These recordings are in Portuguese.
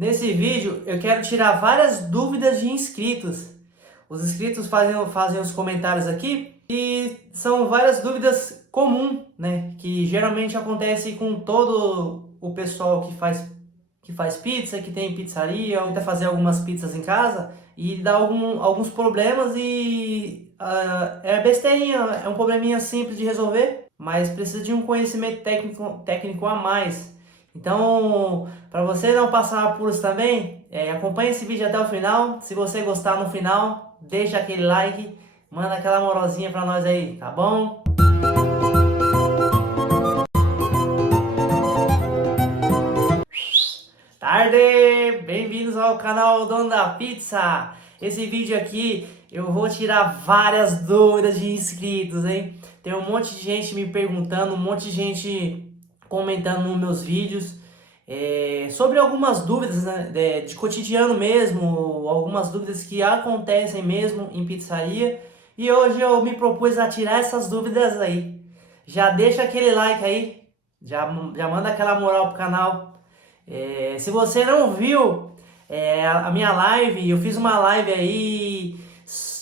Nesse vídeo eu quero tirar várias dúvidas de inscritos. Os inscritos fazem os comentários aqui e são várias dúvidas comuns, né? Que geralmente acontece com todo o pessoal que faz pizza, que tem pizzaria, ou tenta fazer algumas pizzas em casa e dá alguns problemas e é besteirinha, é um probleminha simples de resolver, mas precisa de um conhecimento técnico a mais. Então, para você não passar apuros também, acompanhe esse vídeo até o final. Se você gostar no final, deixa aquele like, manda aquela moralzinha para nós aí, tá bom? Tarde! Bem-vindos ao canal Dono da Pizza! Esse vídeo aqui eu vou tirar várias dúvidas de inscritos, hein? Tem um monte de gente me perguntando, um monte de gente comentando nos meus vídeos sobre algumas dúvidas, né, de cotidiano mesmo, algumas dúvidas que acontecem mesmo em pizzaria. E hoje eu me propus a tirar essas dúvidas aí. Já deixa aquele like aí, já manda aquela moral pro canal. Se você não viu a minha live, eu fiz uma live aí,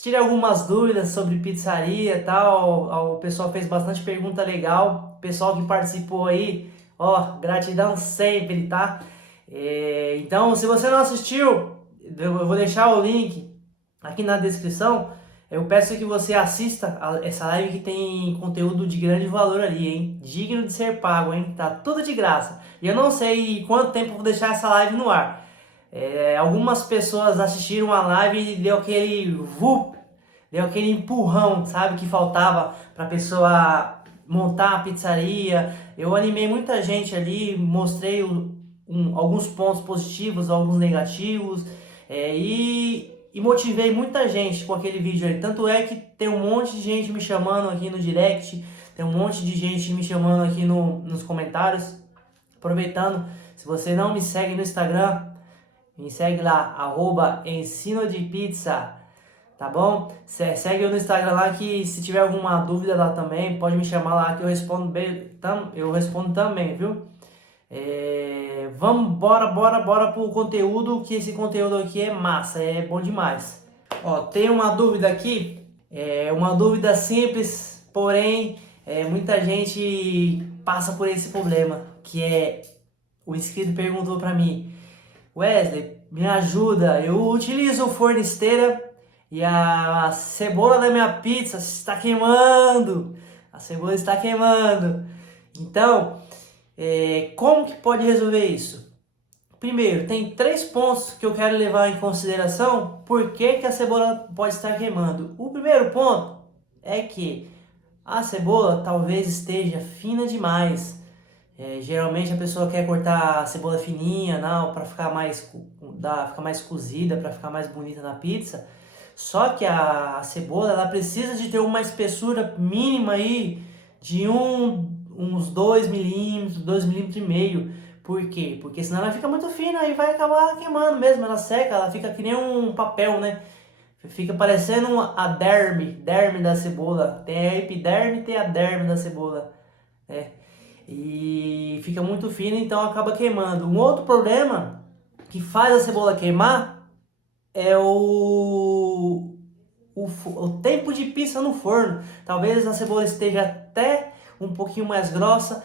tirei algumas dúvidas sobre pizzaria e tal. O pessoal fez bastante pergunta legal. O pessoal que participou aí, ó, gratidão sempre, tá? Então, se você não assistiu, eu vou deixar o link aqui na descrição. Eu peço que você assista essa live que tem conteúdo de grande valor ali, hein? Digno de ser pago, hein? Tá tudo de graça. E eu não sei quanto tempo eu vou deixar essa live no ar. Algumas pessoas assistiram a live e deu aquele vup, deu aquele empurrão, sabe? Que faltava pra pessoa montar a pizzaria. Eu animei muita gente ali, mostrei alguns pontos positivos, alguns negativos. E motivei muita gente com aquele vídeo aí. Tanto é que tem um monte de gente me chamando aqui no direct, tem um monte de gente me chamando aqui nos comentários. Aproveitando, se você não me segue no Instagram, me segue lá, @ensinodepizza, tá bom? Segue eu no Instagram lá que se tiver alguma dúvida lá também, pode me chamar lá que eu respondo eu respondo também, viu? Bora pro conteúdo, que esse conteúdo aqui é massa, é bom demais. Ó, tem uma dúvida aqui, uma dúvida simples, porém muita gente passa por esse problema, que o inscrito perguntou para mim: Wesley, me ajuda, eu utilizo o forno esteira e a cebola da minha pizza está queimando, a cebola está queimando. Então, como que pode resolver isso? Primeiro, tem 3 pontos que eu quero levar em consideração por que a cebola pode estar queimando. O primeiro ponto é que a cebola talvez esteja fina demais. Geralmente a pessoa quer cortar a cebola fininha, não, para ficar ficar mais cozida, para ficar mais bonita na pizza. Só que a cebola ela precisa de ter uma espessura mínima aí de uns 2 milímetros, 2,5 milímetros. Por quê? Porque senão ela fica muito fina e vai acabar queimando mesmo. Ela seca, ela fica que nem um papel, né? Fica parecendo a derme da cebola. Tem a epiderme e tem a derme da cebola, né? E fica muito fina, então acaba queimando. Um outro problema que faz a cebola queimar é o tempo de pizza no forno. Talvez a cebola esteja até um pouquinho mais grossa,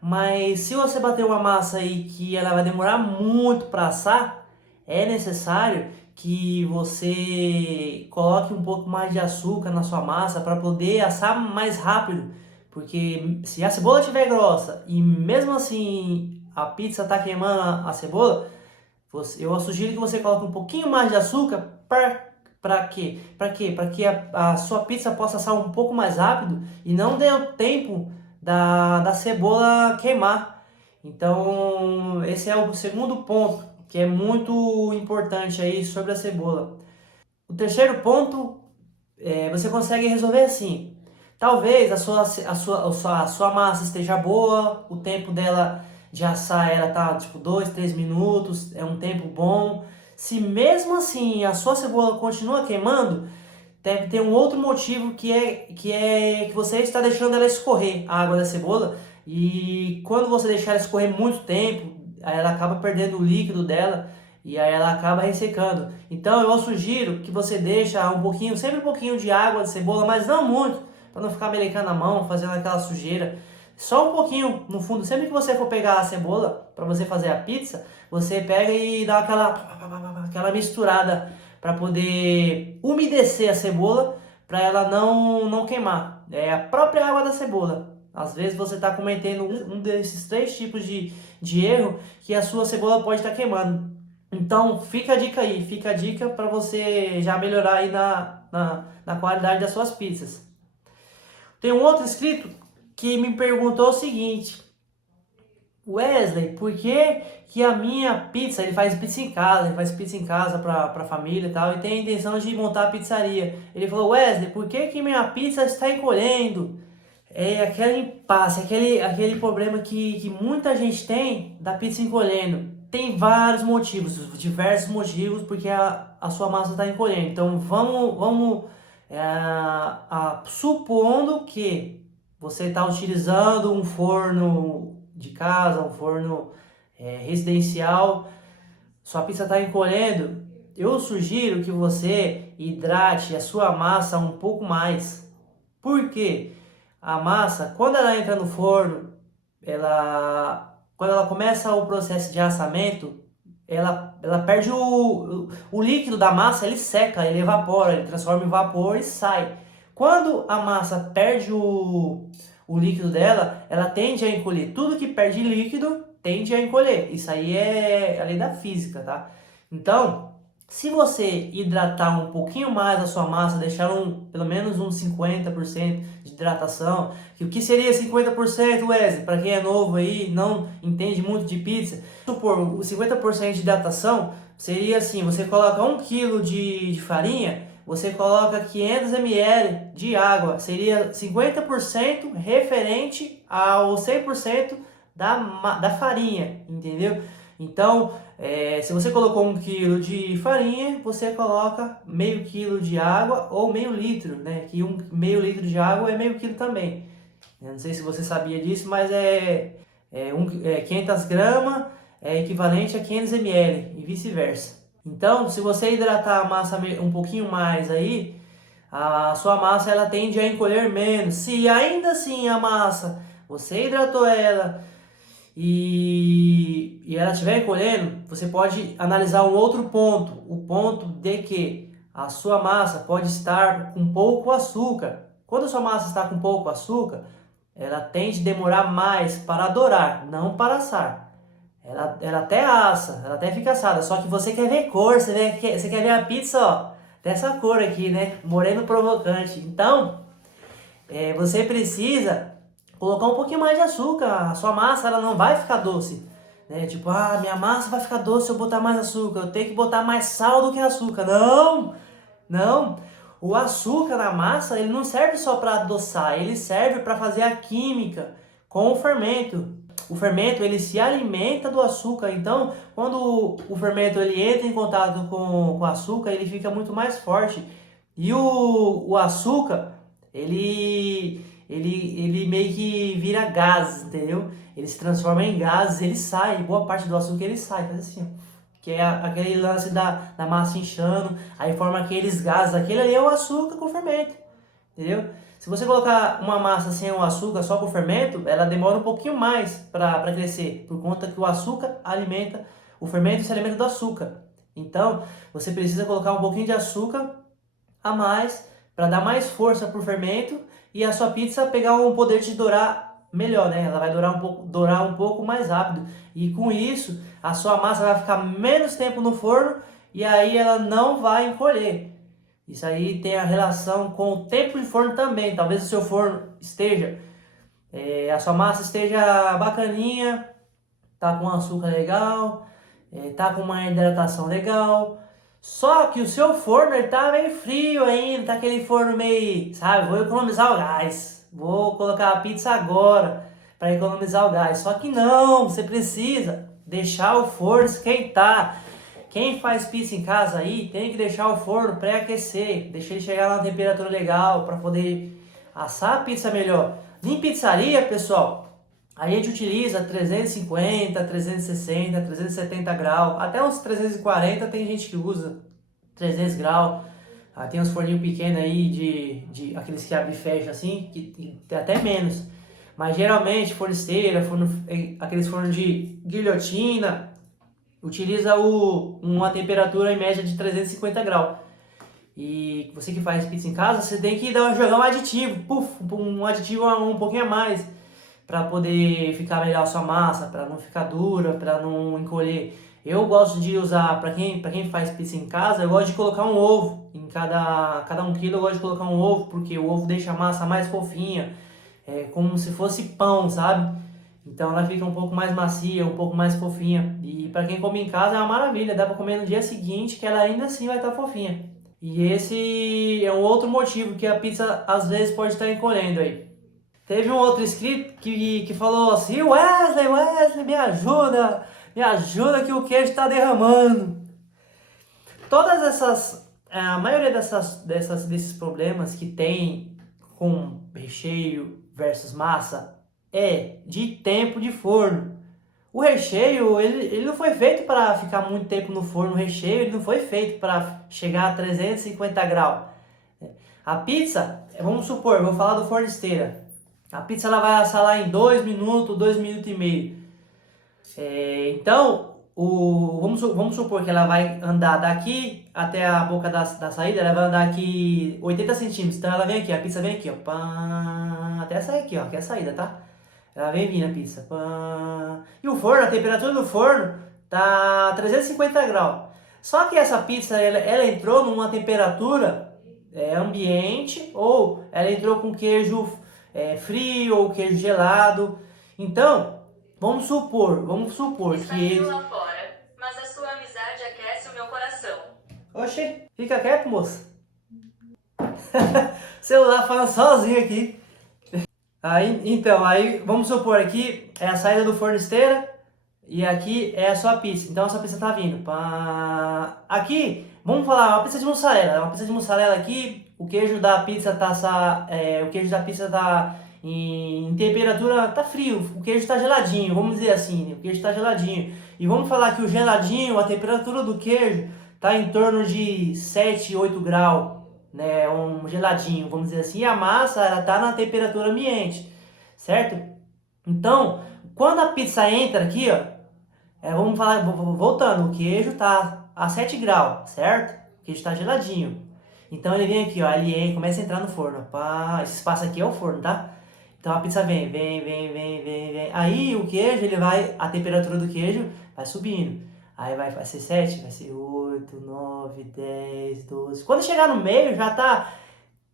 mas se você bater uma massa aí que ela vai demorar muito para assar, é necessário que você coloque um pouco mais de açúcar na sua massa para poder assar mais rápido. Porque se a cebola estiver grossa e mesmo assim a pizza está queimando a cebola, eu sugiro que você coloque um pouquinho mais de açúcar para quê? Para quê? Para que a sua pizza possa assar um pouco mais rápido e não dê o tempo da cebola queimar. Então, esse é o segundo ponto, que é muito importante aí sobre a cebola. O terceiro ponto, você consegue resolver assim. Talvez a sua massa esteja boa, o tempo dela de assar ela tá tipo 2, 3 minutos, é um tempo bom. Se mesmo assim a sua cebola continua queimando, deve ter um outro motivo que você está deixando ela escorrer, a água da cebola, e quando você deixar ela escorrer muito tempo, ela acaba perdendo o líquido dela, e aí ela acaba ressecando. Então eu sugiro que você deixa um pouquinho, sempre um pouquinho de água de cebola, mas não muito, para não ficar melecando a mão, fazendo aquela sujeira. Só um pouquinho no fundo. Sempre que você for pegar a cebola para você fazer a pizza, você pega e dá aquela misturada para poder umedecer a cebola, para ela não queimar. É a própria água da cebola. Às vezes você está cometendo um desses três tipos de erro que a sua cebola pode estar queimando. Então fica a dica aí, fica a dica para você já melhorar aí na qualidade das suas pizzas. Tem um outro inscrito que me perguntou o seguinte: Wesley, por que a minha pizza, ele faz pizza em casa, pra família e tal, e tem a intenção de montar a pizzaria. Ele falou: Wesley, por que minha pizza está encolhendo? É aquele impasse, aquele problema que muita gente tem da pizza encolhendo. Tem vários motivos, diversos motivos, porque a sua massa está encolhendo. Então vamos supondo que você está utilizando um forno de casa, um forno residencial, sua pizza está encolhendo. Eu sugiro que você hidrate a sua massa um pouco mais. Por quê? A massa, quando ela entra no forno, quando ela começa o processo de assamento, ela perde o líquido da massa, ele seca, ele evapora, ele transforma em vapor e sai. Quando a massa perde o líquido dela, ela tende a encolher. Tudo que perde líquido tende a encolher. Isso aí é a lei da física, tá? Então, se você hidratar um pouquinho mais a sua massa, deixar pelo menos uns 50% de hidratação, que o que seria 50%, Wesley? Para quem é novo aí, não entende muito de pizza, supor, o 50% de hidratação seria assim: você coloca 1 kg de farinha, você coloca 500 ml de água, seria 50% referente ao 100% da farinha, entendeu? Então, se você colocou 1 kg de farinha, você coloca meio quilo de água ou meio litro, né? Que meio litro de água é meio quilo também. Eu não sei se você sabia disso, mas 500 gramas é equivalente a 500 ml e vice-versa. Então, se você hidratar a massa um pouquinho mais aí, a sua massa ela tende a encolher menos. Se ainda assim a massa, você hidratou ela e ela estiver encolhendo, você pode analisar um outro ponto, o ponto de que a sua massa pode estar com pouco açúcar. Quando a sua massa está com pouco açúcar, ela tende a demorar mais para dourar, não para assar. Ela até assa, ela até fica assada, só que você quer ver cor, você quer ver a pizza, ó, dessa cor aqui, né? Moreno provocante. Então, você precisa colocar um pouquinho mais de açúcar. A sua massa ela não vai ficar doce, né? Tipo, minha massa vai ficar doce se eu botar mais açúcar. Eu tenho que botar mais sal do que açúcar. Não, não. O açúcar na massa ele não serve só para adoçar, ele serve para fazer a química com o fermento. O fermento ele se alimenta do açúcar. Então, quando o fermento ele entra em contato com o açúcar, ele fica muito mais forte. E o açúcar ele meio que vira gás, entendeu? Ele se transforma em gases, ele sai, boa parte do açúcar ele sai, faz assim, ó. Que é aquele lance da massa inchando, aí forma aqueles gases, aquele ali é o açúcar com fermento, entendeu? Se você colocar uma massa sem o açúcar, só com fermento, ela demora um pouquinho mais para crescer, por conta que o açúcar alimenta, o fermento se alimenta do açúcar. Então, você precisa colocar um pouquinho de açúcar a mais para dar mais força para o fermento e a sua pizza pegar um poder de dourar melhor, né? Ela vai dourar um pouco mais rápido. E com isso, a sua massa vai ficar menos tempo no forno e aí ela não vai encolher. Isso aí tem a relação com o tempo de forno também. Talvez o seu forno a sua massa esteja bacaninha, tá com açúcar legal, tá com uma hidratação legal. Só que o seu forno ele tá meio frio ainda, tá aquele forno meio, sabe, vou economizar o gás, vou colocar a pizza agora para economizar o gás. Só que não, você precisa deixar o forno esquentar. Quem faz pizza em casa aí tem que deixar o forno pré-aquecer, deixar ele chegar na temperatura legal para poder assar a pizza melhor. Em pizzaria, pessoal, A gente utiliza 350, 360, 370 graus, até uns 340 tem gente que usa 300 graus. Tem uns forninhos pequenos aí, de aqueles que abre e fecha assim, que tem até menos. Mas geralmente, forniceira, aqueles fornos de guilhotina, utiliza uma temperatura em média de 350 graus. E você que faz pizza em casa, você tem que jogar um aditivo, um aditivo um pouquinho a mais, para poder ficar melhor a sua massa, para não ficar dura, para não encolher. Eu gosto de usar, para quem faz pizza em casa, eu gosto de colocar um ovo. Em cada 1 quilo eu gosto de colocar um ovo, porque o ovo deixa a massa mais fofinha, como se fosse pão, sabe? Então ela fica um pouco mais macia, um pouco mais fofinha. E para quem come em casa é uma maravilha, dá para comer no dia seguinte que ela ainda assim vai estar fofinha. E esse é um outro motivo que a pizza às vezes pode estar encolhendo aí. Teve um outro inscrito que falou assim: Wesley, me ajuda que o queijo está derramando. Todas a maioria desses problemas que tem com recheio versus massa é de tempo de forno. O recheio, ele não foi feito para ficar muito tempo no forno. O recheio, ele não foi feito para chegar a 350 graus. A pizza, vamos supor, vou falar do forno de esteira. A pizza ela vai assar lá em 2 minutos, 2 minutos e meio. Então, vamos supor que ela vai andar daqui até a boca da saída, ela vai andar aqui 80 centímetros. Então ela vem aqui, a pizza vem aqui, ó, pá, até sair aqui, ó, que é a saída, tá? Ela vem vindo a pizza. Pá. E o forno, a temperatura do forno tá 350 graus. Só que essa pizza, ela entrou numa temperatura ambiente, ou ela entrou com queijo frio ou queijo gelado. Então, vamos supor Está que frio lá fora, mas a sua amizade aquece o meu coração. Oxê, fica quieto, moça. Celular falando sozinho aqui. Aí, vamos supor aqui é a saída do forno esteira e aqui é a sua pizza. Então a sua pizza tá vindo. Aqui, vamos falar uma pizza de mussarela. Uma pizza de mussarela aqui, o queijo da pizza tá em temperatura, tá frio. O queijo tá geladinho, vamos dizer assim, né? O queijo tá geladinho. E vamos falar que o geladinho, a temperatura do queijo tá em torno de 7, 8 graus, né, um geladinho, vamos dizer assim, e a massa ela tá na temperatura ambiente, certo? Então, quando a pizza entra aqui, ó, vamos falar, voltando, o queijo tá a 7 graus, certo? O queijo tá geladinho. Então ele vem aqui, ó, começa a entrar no forno. Pá, esse espaço aqui é o forno, tá? Então a pizza vem. Aí o queijo, a temperatura do queijo vai subindo. Aí vai ser 7, vai ser 8, 9, 10, 12. Quando chegar no meio, já tá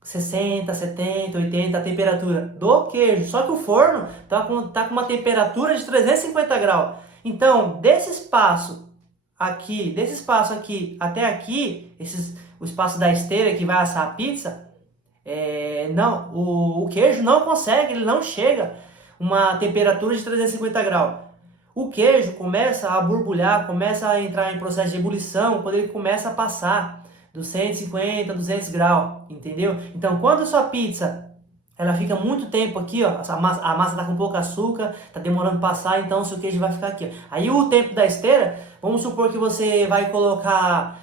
60, 70, 80 a temperatura do queijo. Só que o forno tá com uma temperatura de 350 graus. Então, desse espaço aqui até aqui, o espaço da esteira que vai assar a pizza, não, o queijo não consegue, ele não chega uma temperatura de 350 graus. O queijo começa a borbulhar, começa a entrar em processo de ebulição quando ele começa a passar dos 150, 200 graus, entendeu? Então, quando a sua pizza ela fica muito tempo aqui, ó, a massa tá com pouco açúcar, tá demorando para passar, então o seu queijo vai ficar aqui, ó. Aí o tempo da esteira, vamos supor que você vai colocar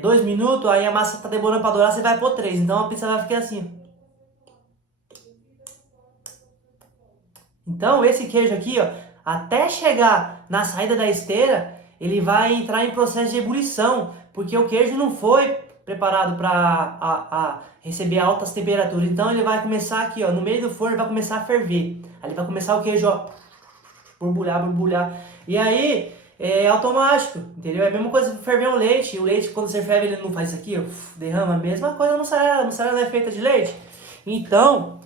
2 minutos, aí a massa tá demorando para dourar, você vai pôr 3, então a pizza vai ficar assim. Então esse queijo aqui, ó, até chegar na saída da esteira, ele vai entrar em processo de ebulição, porque o queijo não foi preparado para receber altas temperaturas. Então ele vai começar aqui, ó, no meio do forno, vai começar a ferver. Aí vai começar o queijo, ó, borbulhar. E aí é automático, entendeu? É a mesma coisa que ferver um leite. O leite, quando você ferve, ele não faz isso aqui, ó, derrama. A mesma coisa no mussarela. A mussarela é feita de leite. Então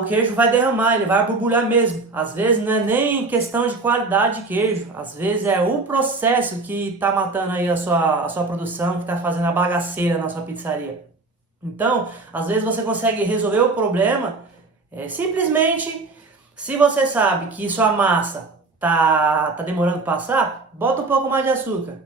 o queijo vai derramar, ele vai borbulhar mesmo. Às vezes não é nem questão de qualidade de queijo, às vezes é o processo que está matando aí a sua produção, que está fazendo a bagaceira na sua pizzaria. Então, às vezes você consegue resolver o problema simplesmente, se você sabe que sua massa tá demorando para passar, bota um pouco mais de açúcar,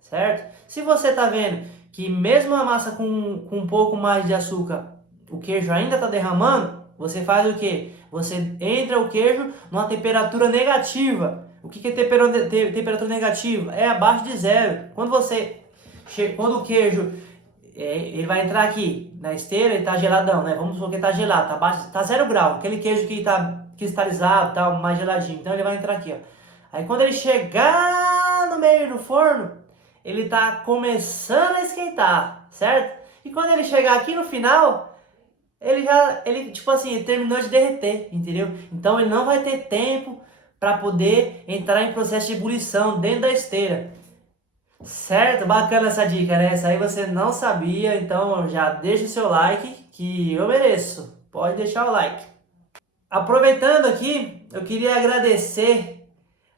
certo? Se você está vendo que mesmo a massa com um pouco mais de açúcar, o queijo ainda está derramando, você faz o quê? Você entra o queijo numa temperatura negativa. O que é temperatura negativa? É abaixo de zero. Quando o queijo ele vai entrar aqui na esteira, ele tá geladão, né? Vamos supor que ele tá gelado, tá 0 grau. Aquele queijo que tá cristalizado, tá mais geladinho. Então ele vai entrar aqui, ó. Aí quando ele chegar no meio do forno, ele tá começando a esquentar, certo? E quando ele chegar aqui no final, ele tipo assim, terminou de derreter, entendeu? Então ele não vai ter tempo para poder entrar em processo de ebulição dentro da esteira. Certo? Bacana essa dica, né? Essa aí você não sabia, então já deixa o seu like que eu mereço. Pode deixar o like. Aproveitando aqui, eu queria agradecer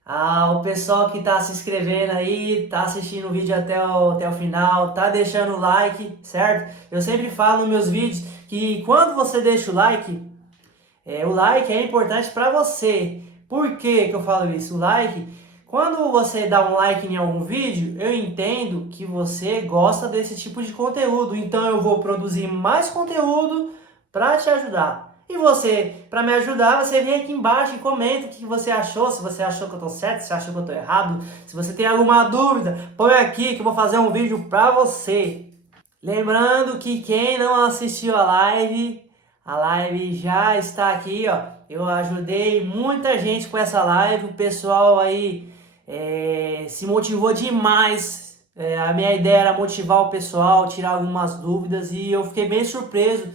ao pessoal que está se inscrevendo aí, está assistindo o vídeo até o final, tá deixando o like, certo? Eu sempre falo nos meus vídeos que quando você deixa o like é importante para você. Por que eu falo isso? O like, quando você dá um like em algum vídeo, eu entendo que você gosta desse tipo de conteúdo. Então eu vou produzir mais conteúdo para te ajudar. E você, para me ajudar, você vem aqui embaixo e comenta o que você achou. Se você achou que eu tô certo, se você achou que eu tô errado. Se você tem alguma dúvida, põe aqui que eu vou fazer um vídeo para você. Lembrando que quem não assistiu a live já está aqui, ó. Eu ajudei muita gente com essa live. O pessoal aí se motivou demais. A minha ideia era motivar o pessoal, tirar algumas dúvidas e eu fiquei bem surpreso.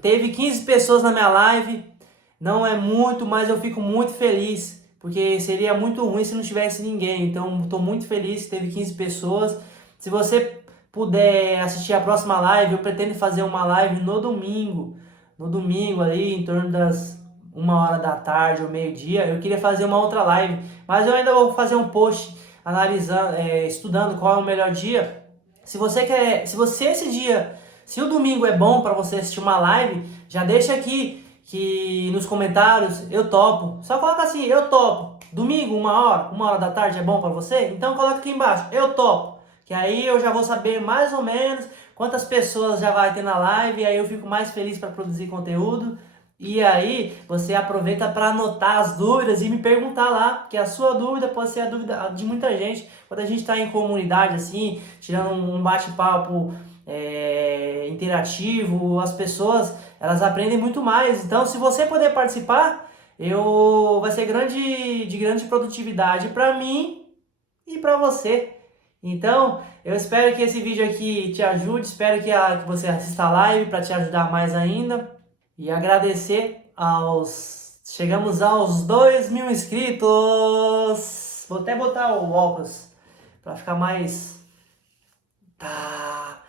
Teve 15 pessoas na minha live. Não é muito, mas eu fico muito feliz. Porque seria muito ruim se não tivesse ninguém. Então estou muito feliz que teve 15 pessoas. Se você puder assistir a próxima live, eu pretendo fazer uma live no domingo. No domingo ali, em torno das 1h da tarde ou meio-dia. Eu queria fazer uma outra live. Mas eu ainda vou fazer um post analisando, estudando qual é o melhor dia. Se o domingo é bom para você assistir uma live, já deixa aqui que nos comentários eu topo. Só coloca assim, eu topo. Domingo, 1h da tarde é bom para você? Então coloca aqui embaixo, eu topo. Que aí eu já vou saber mais ou menos quantas pessoas já vai ter na live, e aí eu fico mais feliz para produzir conteúdo. E aí você aproveita para anotar as dúvidas e me perguntar lá, porque a sua dúvida pode ser a dúvida de muita gente. Quando a gente está em comunidade assim, tirando um bate-papo interativo, as pessoas elas aprendem muito mais. Então, se você puder participar, vai ser de grande produtividade para mim e para você. Então, eu espero que esse vídeo aqui te ajude, espero que você assista a live para te ajudar mais ainda. E agradecer chegamos aos 2.000 inscritos. Vou até botar o óculos para ficar mais... Tá...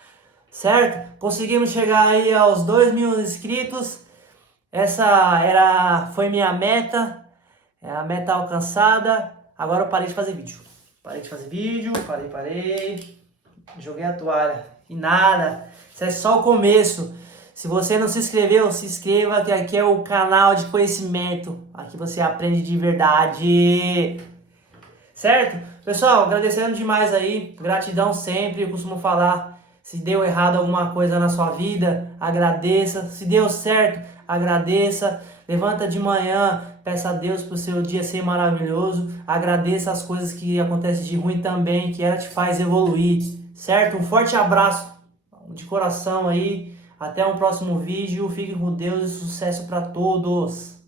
Certo? Conseguimos chegar aí aos 2.000 inscritos. Essa foi minha meta. É a meta alcançada. Agora eu parei de fazer vídeo. Parei. Joguei a toalha. E nada. Isso é só o começo. Se você não se inscreveu, se inscreva, que aqui é o canal de conhecimento. Aqui você aprende de verdade. Certo? Pessoal, agradecendo demais aí. Gratidão sempre. Eu costumo falar, se deu errado alguma coisa na sua vida, agradeça. Se deu certo, agradeça. Levanta de manhã, peça a Deus para o seu dia ser maravilhoso. Agradeça as coisas que acontecem de ruim também, que ela te faz evoluir. Certo? Um forte abraço de coração aí. Até um próximo vídeo. Fiquem com Deus e sucesso para todos.